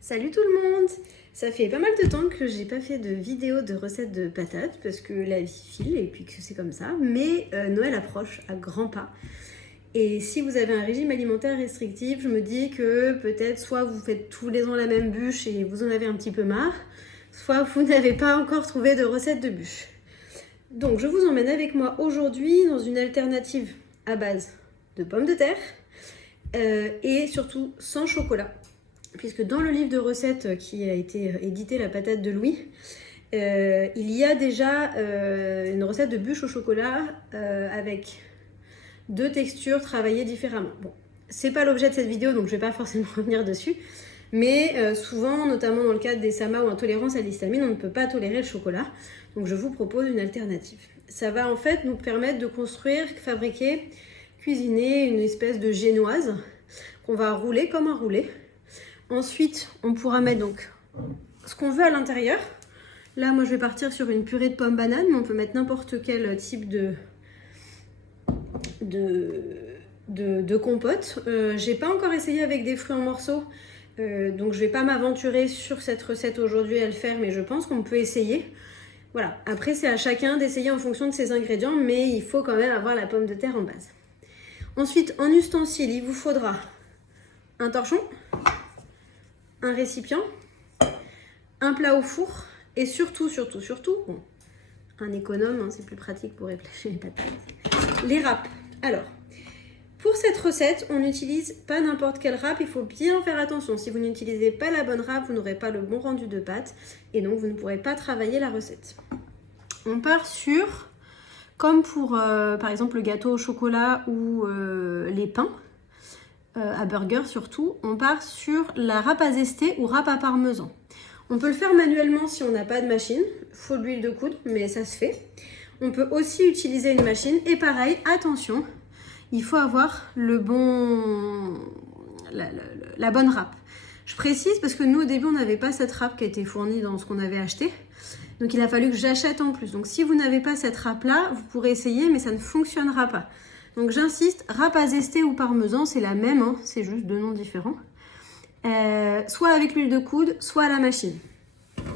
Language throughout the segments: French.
Salut tout le monde! Ça fait pas mal de temps que j'ai pas fait de vidéo de recettes de patates parce que la vie file et puis que c'est comme ça. Mais Noël approche à grands pas. Et si vous avez un régime alimentaire restrictif, je me dis que peut-être soit vous faites tous les ans la même bûche et vous en avez un petit peu marre, soit vous n'avez pas encore trouvé de recette de bûche. Donc je vous emmène avec moi aujourd'hui dans une alternative à base de pommes de terre et surtout sans chocolat. Puisque dans le livre de recettes qui a été édité La patate de Louis, il y a déjà une recette de bûche au chocolat avec deux textures travaillées différemment. Bon, c'est pas l'objet de cette vidéo, donc je vais pas forcément revenir dessus. Mais souvent, notamment dans le cadre des SAMA ou intolérances à l'histamine, on ne peut pas tolérer le chocolat. Donc je vous propose une alternative. Ça va en fait nous permettre de construire, fabriquer, cuisiner une espèce de génoise qu'on va rouler comme un roulé. Ensuite, on pourra mettre donc ce qu'on veut à l'intérieur. Là, moi, je vais partir sur une purée de pommes bananes, mais on peut mettre n'importe quel type de compote. J'ai pas encore essayé avec des fruits en morceaux, donc je vais pas m'aventurer sur cette recette aujourd'hui à le faire, mais je pense qu'on peut essayer. Voilà. Après, c'est à chacun d'essayer en fonction de ses ingrédients, mais il faut quand même avoir la pomme de terre en base. Ensuite, en ustensile, il vous faudra un torchon, un récipient, un plat au four et surtout, bon, un économe, hein, c'est plus pratique pour éplucher les patates, les râpes. Alors, pour cette recette, on n'utilise pas n'importe quelle râpe, il faut bien faire attention. Si vous n'utilisez pas la bonne râpe, vous n'aurez pas le bon rendu de pâte et donc vous ne pourrez pas travailler la recette. On part sur, comme pour par exemple le gâteau au chocolat ou les pains, à burger surtout, on part sur la râpe à zester ou râpe à parmesan. On peut le faire manuellement si on n'a pas de machine, il faut de l'huile de coudre, mais ça se fait. On peut aussi utiliser une machine et pareil, attention, il faut avoir la bonne râpe. Je précise parce que nous au début on n'avait pas cette râpe qui a été fournie dans ce qu'on avait acheté. Donc il a fallu que j'achète en plus. Donc si vous n'avez pas cette râpe là, vous pourrez essayer mais ça ne fonctionnera pas. Donc j'insiste, râpe à zester ou parmesan, c'est la même, hein, c'est juste deux noms différents. Soit avec l'huile de coude, soit à la machine.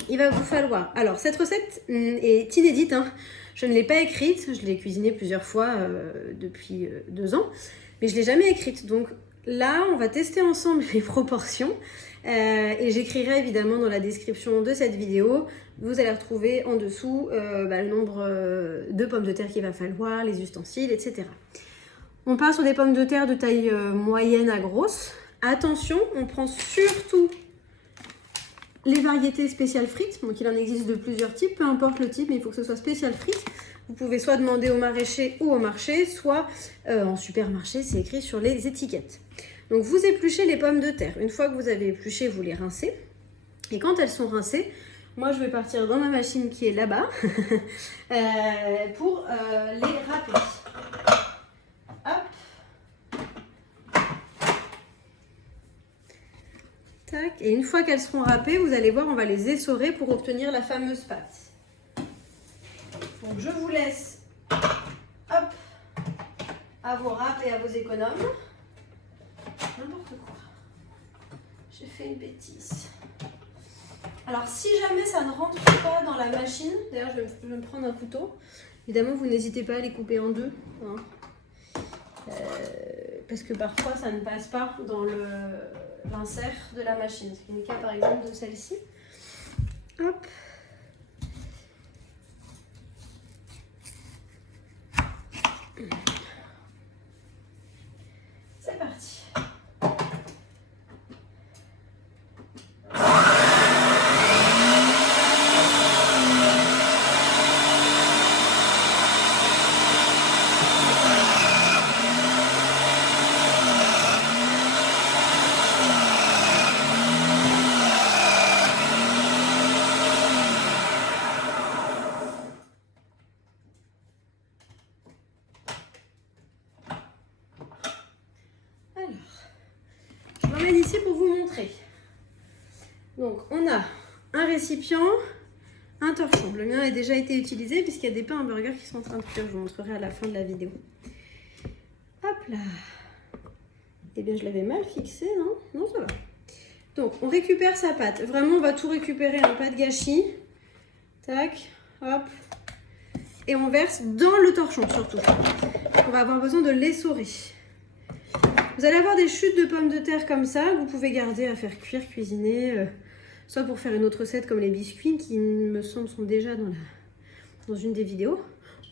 Il va vous falloir... Alors cette recette est inédite, hein. Je ne l'ai pas écrite, je l'ai cuisinée plusieurs fois depuis 2 ans, mais je ne l'ai jamais écrite. Donc là, on va tester ensemble les proportions et j'écrirai évidemment dans la description de cette vidéo. Vous allez retrouver en dessous le nombre de pommes de terre qu'il va falloir, les ustensiles, etc. On part sur des pommes de terre de taille moyenne à grosse. Attention, on prend surtout les variétés spéciales frites. Donc il en existe de plusieurs types, peu importe le type, mais il faut que ce soit spécial frites. Vous pouvez soit demander au maraîcher ou au marché, soit en supermarché, c'est écrit sur les étiquettes. Donc vous épluchez les pommes de terre. Une fois que vous avez épluché, vous les rincez. Et quand elles sont rincées, moi je vais partir dans ma machine qui est là-bas pour les râper. Hop. Tac. Et une fois qu'elles seront râpées, vous allez voir, on va les essorer pour obtenir la fameuse pâte. Donc je vous laisse hop, à vos râpes et à vos économes. N'importe quoi. J'ai fait une bêtise. Alors si jamais ça ne rentre pas dans la machine, d'ailleurs je vais me prendre un couteau. Évidemment, vous n'hésitez pas à les couper en deux. Hein. Parce que parfois ça ne passe pas dans l'insert de la machine. C'est le cas par exemple de celle-ci. Hop. C'est parti. Ici pour vous montrer. Donc on a un récipient, un torchon. Le mien a déjà été utilisé puisqu'il y a des pains hamburgers qui sont en train de cuire. Je vous montrerai à la fin de la vidéo. Hop là. Eh bien je l'avais mal fixé, non? Non, ça va. Donc, on récupère sa pâte. Vraiment, on va tout récupérer, hein, pas de gâchis. Tac, hop. Et on verse dans le torchon, surtout. On va avoir besoin de l'essorer. Vous allez avoir des chutes de pommes de terre comme ça, que vous pouvez garder à faire cuire, cuisiner, soit pour faire une autre recette comme les biscuits, qui me semble sont déjà dans une des vidéos,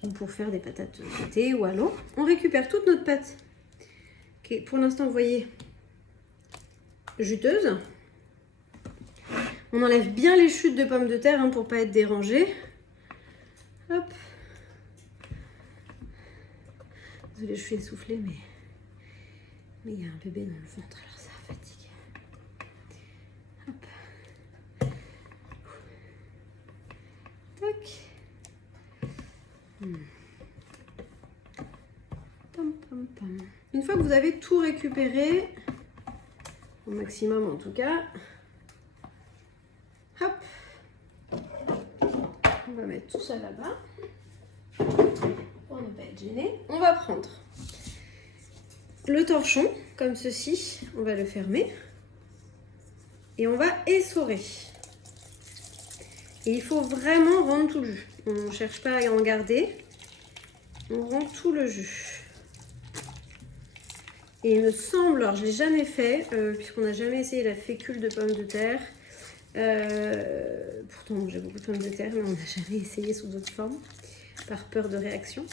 ou pour faire des patates sautées ou à l'eau. On récupère toute notre pâte, qui est pour l'instant, vous voyez, juteuse. On enlève bien les chutes de pommes de terre, hein, pour ne pas être dérangé. Hop. Désolée, je suis essoufflée, mais il y a un bébé dans le ventre, alors ça fatigue. Hop. Tac. Pam, pam, pam. Une fois que vous avez tout récupéré, au maximum en tout cas, hop, on va mettre tout ça là-bas pour ne pas être gêné. On va prendre le torchon comme ceci, on va le fermer et on va essorer. Et il faut vraiment rendre tout le jus. On ne cherche pas à en garder, on rend tout le jus. Et il me semble, alors je ne l'ai jamais fait, puisqu'on n'a jamais essayé la fécule de pommes de terre. Pourtant j'ai beaucoup de pommes de terre, mais on n'a jamais essayé sous d'autres formes, par peur de réaction.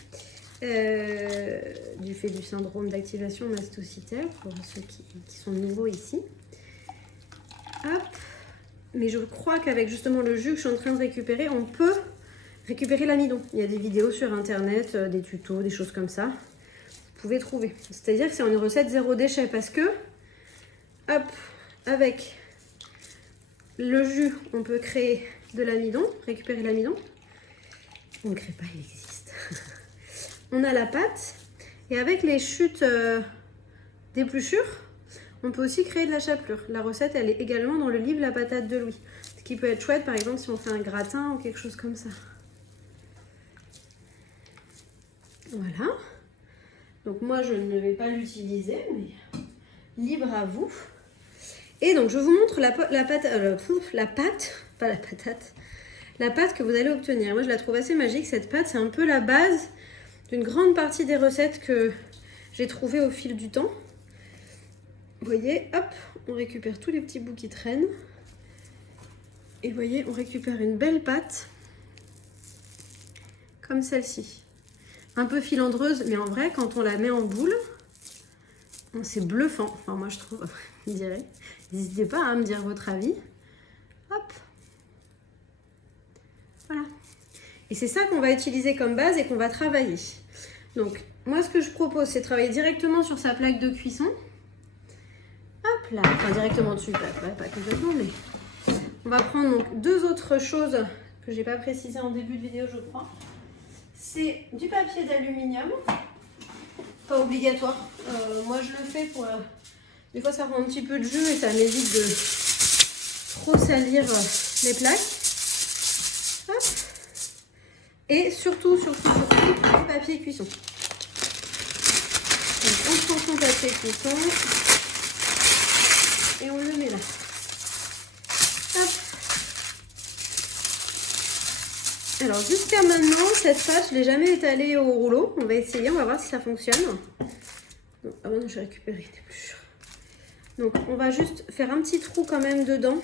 Du fait du syndrome d'activation mastocytaire, pour ceux qui sont nouveaux ici. Hop. Mais je crois qu'avec justement le jus que je suis en train de récupérer, on peut récupérer l'amidon. Il y a des vidéos sur internet, des tutos, des choses comme ça. Vous pouvez trouver. C'est-à-dire que c'est une recette zéro déchet parce que, hop, avec le jus, on peut créer de l'amidon, récupérer l'amidon. On ne crée pas, il existe. On a la pâte et avec les chutes d'épluchure, on peut aussi créer de la chapelure. La recette, elle est également dans le livre La patate de Louis. Ce qui peut être chouette, par exemple, si on fait un gratin ou quelque chose comme ça. Voilà. Donc moi, je ne vais pas l'utiliser, mais libre à vous. Et donc, je vous montre la pâte que vous allez obtenir. Moi, je la trouve assez magique, cette pâte. C'est un peu la base d'une grande partie des recettes que j'ai trouvées au fil du temps. Vous voyez, hop, on récupère tous les petits bouts qui traînent. Et vous voyez, on récupère une belle pâte, comme celle-ci. Un peu filandreuse, mais en vrai, quand on la met en boule, c'est bluffant. Enfin, moi, je trouve, je dirais. N'hésitez pas à me dire votre avis. Hop. Voilà. Et c'est ça qu'on va utiliser comme base et qu'on va travailler. Donc, moi, ce que je propose, c'est de travailler directement sur sa plaque de cuisson. Hop là, enfin directement dessus, pas complètement, mais on va prendre donc deux autres choses que j'ai pas précisé en début de vidéo, je crois. C'est du papier d'aluminium, pas obligatoire. Moi je le fais pour, des fois ça rend un petit peu de jus et ça m'évite de trop salir les plaques. Hop. Et surtout du papier cuisson. Donc on prend son papier cuisson. Et on le met là. Hop. Alors jusqu'à maintenant, cette pâte, je ne l'ai jamais étalée au rouleau. On va essayer, on va voir si ça fonctionne. Donc, ah bon, j'ai récupéré des épluchures. Donc on va juste faire un petit trou quand même dedans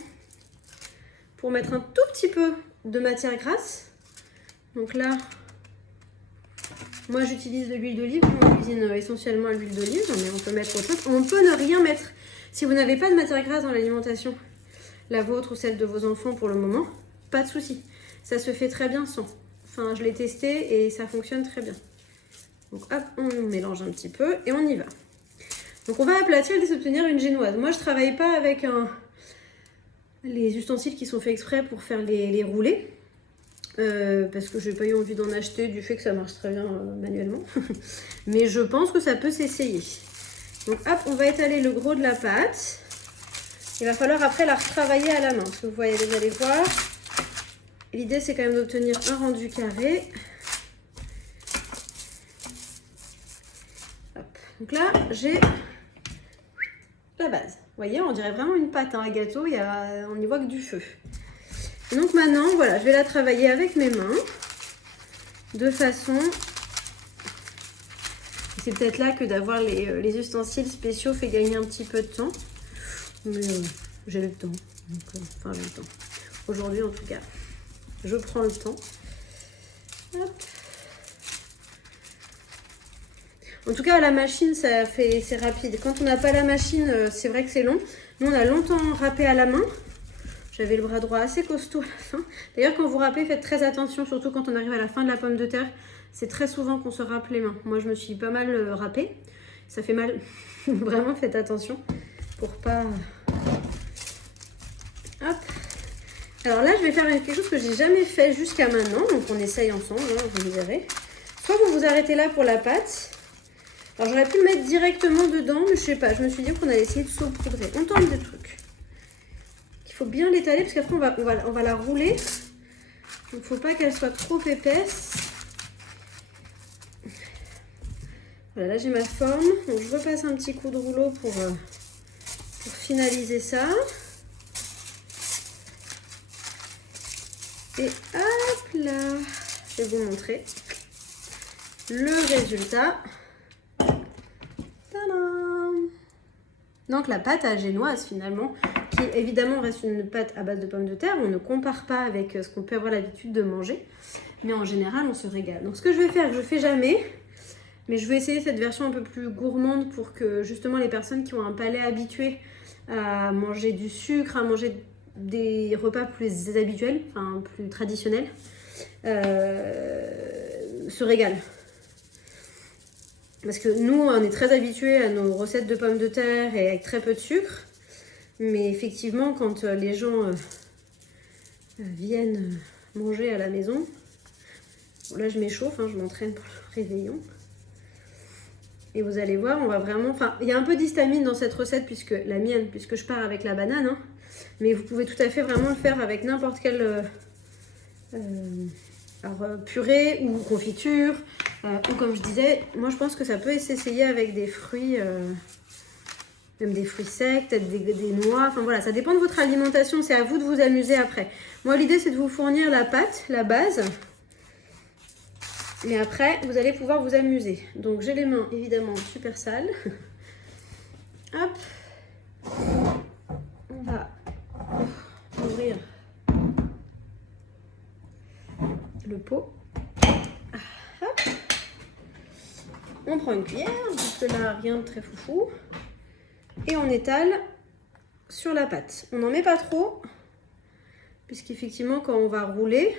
pour mettre un tout petit peu de matière grasse. Donc là, moi j'utilise de l'huile d'olive. On cuisine essentiellement à l'huile d'olive, mais on peut mettre autre chose. On peut ne rien mettre. Si vous n'avez pas de matière grasse dans l'alimentation, la vôtre ou celle de vos enfants pour le moment, pas de souci. Ça se fait très bien sans. Enfin, je l'ai testé et ça fonctionne très bien. Donc hop, on mélange un petit peu et on y va. Donc on va aplatir et s'obtenir une génoise. Moi, je ne travaille pas avec les ustensiles qui sont faits exprès pour faire les roulés. Parce que je n'ai pas eu envie d'en acheter du fait que ça marche très bien manuellement. Mais je pense que ça peut s'essayer. Donc hop, on va étaler le gros de la pâte. Il va falloir après la retravailler à la main. Parce que vous voyez, vous allez voir. L'idée c'est quand même d'obtenir un rendu carré. Hop. Donc là, j'ai la base. voyez, on dirait vraiment une pâte hein, à gâteau, on n'y voit que du feu. Et donc maintenant, voilà, je vais la travailler avec mes mains, de façon... C'est peut-être là que d'avoir les ustensiles spéciaux fait gagner un petit peu de temps. Mais j'ai le temps. Donc, enfin, j'ai le temps. Aujourd'hui, en tout cas, je prends le temps. Hop. En tout cas, à la machine, c'est rapide. Quand on n'a pas la machine, c'est vrai que c'est long. Nous, on a longtemps râpé à la main. J'avais le bras droit assez costaud à la fin. D'ailleurs, quand vous râpez, faites très attention, surtout quand on arrive à la fin de la pomme de terre. C'est très souvent qu'on se râpe les mains. Moi, je me suis pas mal râpée. Ça fait mal. Vraiment, faites attention pour pas... Hop. Alors là, je vais faire quelque chose que j'ai jamais fait jusqu'à maintenant. Donc, on essaye ensemble, hein, vous me direz. Soit vous vous arrêtez là pour la pâte. Alors, j'aurais pu le mettre directement dedans, mais je sais pas. Je me suis dit qu'on allait essayer de saupoudrer. On tente des trucs. Il faut bien l'étaler parce qu'après, on va la rouler. Donc, il ne faut pas qu'elle soit trop épaisse. Voilà, là j'ai ma forme. Donc je repasse un petit coup de rouleau pour finaliser ça. Et hop là, je vais vous montrer le résultat. Tadam! Donc la pâte à génoise finalement, qui évidemment reste une pâte à base de pommes de terre. On ne compare pas avec ce qu'on peut avoir l'habitude de manger. Mais en général, on se régale. Donc ce que je vais faire, je ne fais jamais. Mais je vais essayer cette version un peu plus gourmande pour que justement les personnes qui ont un palais habitué à manger du sucre, à manger des repas plus habituels, enfin plus traditionnels, se régalent. Parce que nous, on est très habitués à nos recettes de pommes de terre et avec très peu de sucre. Mais effectivement, quand les gens viennent manger à la maison, bon, là je m'échauffe, hein, je m'entraîne pour le réveillon. Et vous allez voir, on va vraiment... Enfin, il y a un peu d'histamine dans cette recette, puisque je pars avec la banane. Hein, mais vous pouvez tout à fait vraiment le faire avec n'importe quelle purée ou confiture. Ou comme je disais, moi je pense que ça peut s'essayer avec des fruits, même des fruits secs, peut-être des noix. Enfin voilà, ça dépend de votre alimentation, c'est à vous de vous amuser après. Moi l'idée c'est de vous fournir la pâte, la base. Mais après, vous allez pouvoir vous amuser. Donc, j'ai les mains, évidemment, super sales. Hop. On va ouvrir le pot. Hop. On prend une cuillère, jusque là, rien de très foufou. Et on étale sur la pâte. On n'en met pas trop, puisqu'effectivement, quand on va rouler...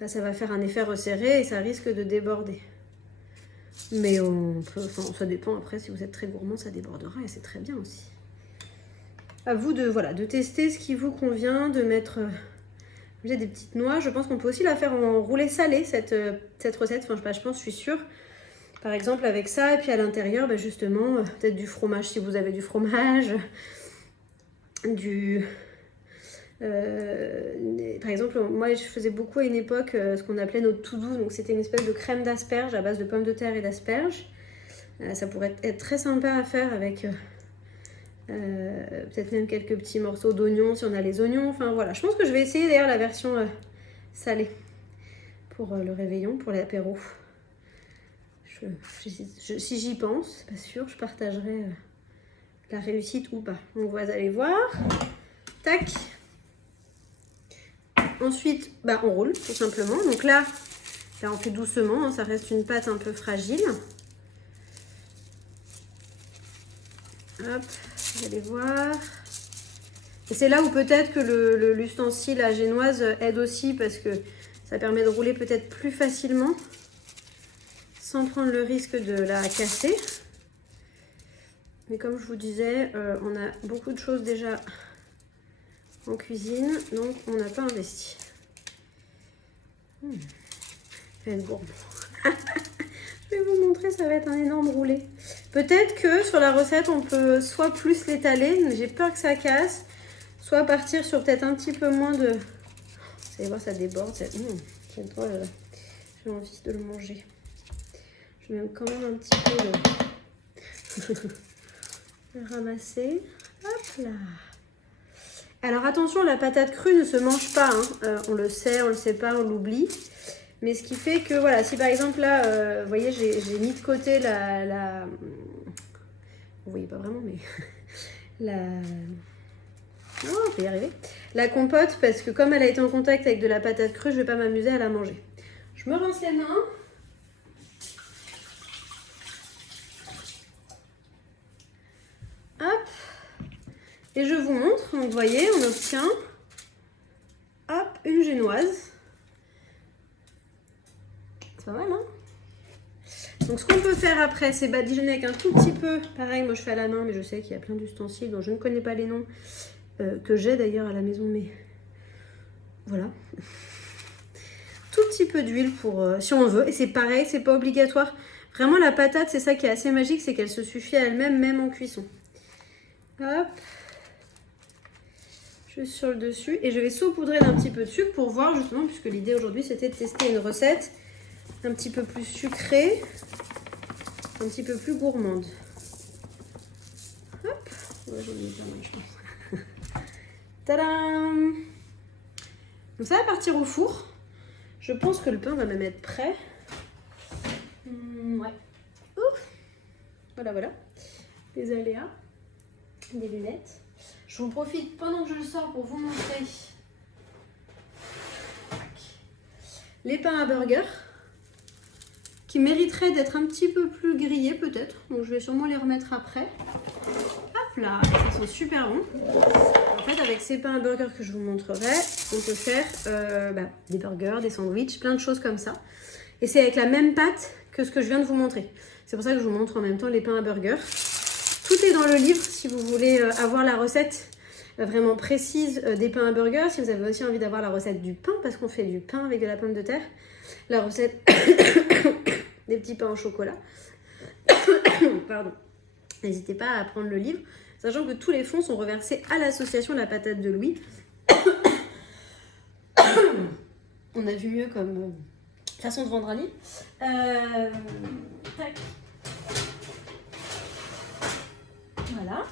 Là, ça va faire un effet resserré et ça risque de déborder. Mais ça dépend après, si vous êtes très gourmand, ça débordera et c'est très bien aussi. À vous de tester ce qui vous convient, de mettre des petites noix. Je pense qu'on peut aussi la faire en roulé salé, cette recette. Enfin, je pense, je suis sûre. Par exemple, avec ça, et puis à l'intérieur, justement, peut-être du fromage si vous avez du fromage, par exemple, moi je faisais beaucoup à une époque ce qu'on appelait notre tout doux, donc c'était une espèce de crème d'asperges à base de pommes de terre et d'asperges. Ça pourrait être très sympa à faire avec peut-être même quelques petits morceaux d'oignons si on a les oignons. Enfin voilà, je pense que je vais essayer d'ailleurs la version salée pour le réveillon, pour l'apéro. Si j'y pense, c'est pas sûr, je partagerai la réussite ou pas. Donc vous allez voir. Tac. Ensuite, on roule tout simplement. Donc là on fait doucement, hein, ça reste une pâte un peu fragile. Hop, vous allez voir. Et c'est là où peut-être que l'ustensile à génoise aide aussi parce que ça permet de rouler peut-être plus facilement sans prendre le risque de la casser. Mais comme je vous disais, on a beaucoup de choses déjà en cuisine, donc on n'a pas investi. Ça va être gourmand. Je vais vous montrer, ça va être un énorme roulé. Peut-être que sur la recette, on peut soit plus l'étaler, mais j'ai peur que ça casse, soit partir sur peut-être un petit peu moins de... Vous allez voir, ça déborde. J'ai envie de le manger. Je mets quand même un petit peu de... ramasser. Hop là. Alors attention, la patate crue ne se mange pas. Hein. On le sait pas, on l'oublie. Mais ce qui fait que, voilà, si par exemple là, vous voyez, j'ai mis de côté la... Vous voyez pas vraiment, mais... Oh, on peut y arriver. La compote, parce que comme elle a été en contact avec de la patate crue, je vais pas m'amuser à la manger. Je me rince les mains. Hop. Et je vous montre. Donc, vous voyez, on obtient, hop, une génoise. C'est pas mal, hein? Donc, ce qu'on peut faire après, c'est badigeonner avec un tout petit peu. Pareil, moi, je fais à la main, mais je sais qu'il y a plein d'ustensiles dont je ne connais pas les noms. Que j'ai d'ailleurs à la maison, mais voilà. Tout petit peu d'huile pour si on veut. Et c'est pareil, c'est pas obligatoire. Vraiment, la patate, c'est ça qui est assez magique, c'est qu'elle se suffit à elle-même, même en cuisson. Hop. Juste sur le dessus. Et je vais saupoudrer d'un petit peu de sucre pour voir justement, puisque l'idée aujourd'hui, c'était de tester une recette un petit peu plus sucrée, un petit peu plus gourmande. Hop. Ouais, j'en ai mis pas mal, je pense. Tadam! Donc ça va partir au four. Je pense que le pain va même être prêt. Ouais. Ouf. Voilà, voilà. Des aléas. Des lunettes. Je vous profite pendant que je le sors pour vous montrer les pains à burger qui mériteraient d'être un petit peu plus grillés peut-être. Donc je vais sûrement les remettre après. Hop là, ils sont super bons. En fait, avec ces pains à burger que je vous montrerai, on peut faire des burgers, des sandwichs, plein de choses comme ça. Et c'est avec la même pâte que ce que je viens de vous montrer. C'est pour ça que je vous montre en même temps les pains à burger. Tout est dans le livre si vous voulez avoir la recette vraiment précise des pains à burger. Si vous avez aussi envie d'avoir la recette du pain, parce qu'on fait du pain avec de la pomme de terre. La recette des petits pains au chocolat. Pardon. N'hésitez pas à prendre le livre, sachant que tous les fonds sont reversés à l'association La Patate de Louis. On a vu mieux comme façon de vendre un livre. Tac. Voilà.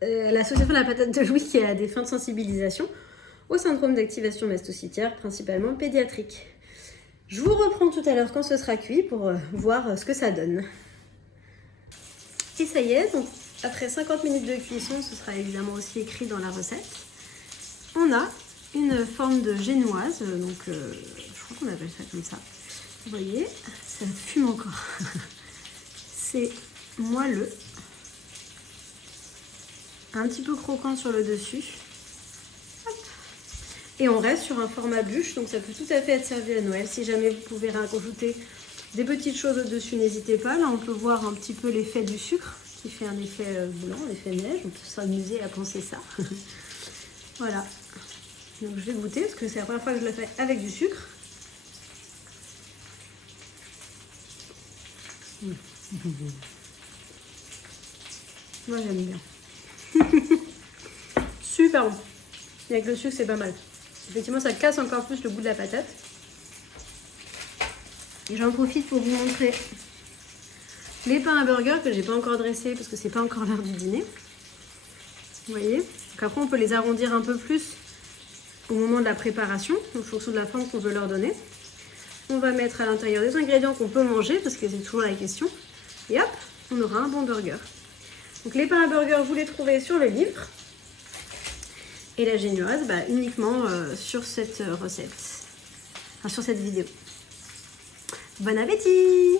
L'association La Patate de Louis qui a des fins de sensibilisation au syndrome d'activation mastocytaire, principalement pédiatrique. Je vous reprends tout à l'heure quand ce sera cuit pour voir ce que ça donne. Et ça y est, donc après 50 minutes de cuisson, ce sera évidemment aussi écrit dans la recette. On a une forme de génoise, donc je crois qu'on appelle ça comme ça. Vous voyez, ça fume encore. C'est moelleux. Un petit peu croquant sur le dessus. Hop. Et on reste sur un format bûche, donc ça peut tout à fait être servi à Noël. Si jamais vous pouvez rajouter des petites choses au-dessus, n'hésitez pas. Là, on peut voir un petit peu l'effet du sucre qui fait un effet blanc, l'effet neige. On peut s'amuser à penser ça. Voilà. Donc, je vais goûter parce que c'est la première fois que je le fais avec du sucre. Moi, j'aime bien. Super bon. Et avec le sucre, c'est pas mal. Effectivement, ça casse encore plus le goût de la patate. Et j'en profite pour vous montrer les pains à burger que j'ai pas encore dressés parce que c'est pas encore l'heure du dîner. Vous voyez? Donc après, on peut les arrondir un peu plus au moment de la préparation, en fonction de la forme qu'on veut leur donner. On va mettre à l'intérieur des ingrédients qu'on peut manger parce que c'est toujours la question. Et hop, on aura un bon burger. Donc les pains à burger, vous les trouvez sur le livre. Et la génoise, uniquement sur cette recette, enfin sur cette vidéo. Bon appétit!